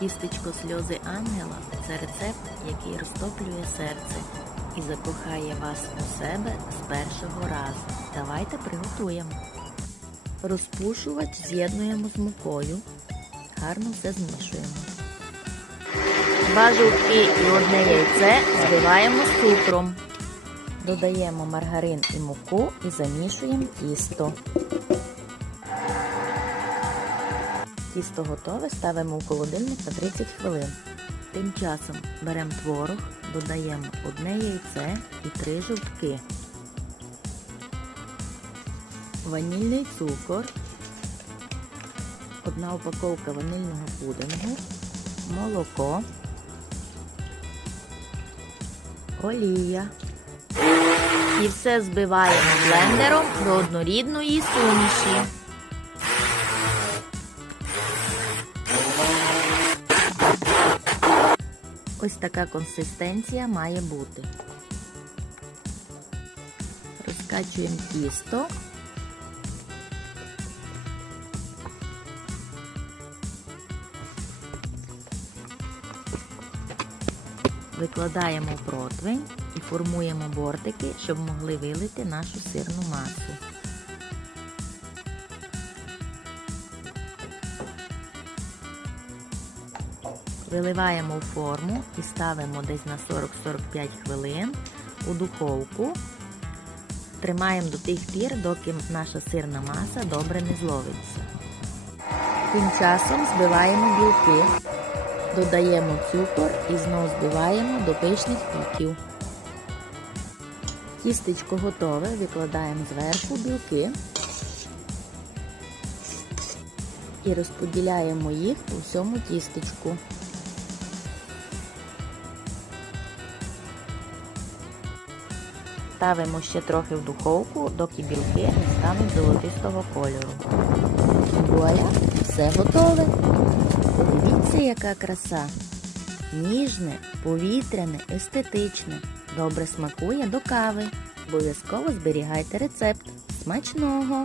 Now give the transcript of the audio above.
Тістечко сльози ангела це рецепт, який розтоплює серце і закохає вас у себе з першого разу. Давайте приготуємо. Розпушувач з'єднуємо з мукою. Гарно все змішуємо. Два жовтки і одне яйце збиваємо з цукром. Додаємо маргарин і муку і замішуємо тісто. Тісто готове, ставимо у холодильник на 30 хвилин. Тим часом беремо творог, додаємо одне яйце і три жовтки, ванільний цукор, одна упаковка ванильного пудингу, молоко, олія. І все збиваємо блендером до однорідної суміші. Ось така консистенція має бути. Розкачуємо тісто. Викладаємо противень і формуємо бортики, щоб могли вилити нашу сирну масу. Виливаємо в форму і ставимо десь на 40-45 хвилин у духовку. Тримаємо до тих пір, доки наша сирна маса добре не зловиться. Тим часом збиваємо білки, додаємо цукор і знову збиваємо до пишних піків. Тістечко готове, викладаємо зверху білки і розподіляємо їх у всьому тістечку. Ставимо ще трохи в духовку, доки білки не стануть золотистого кольору. Вуаля, все готове. Подивіться, яка краса. Ніжне, повітряне, естетичне. Добре смакує до кави. Обов'язково зберігайте рецепт. Смачного!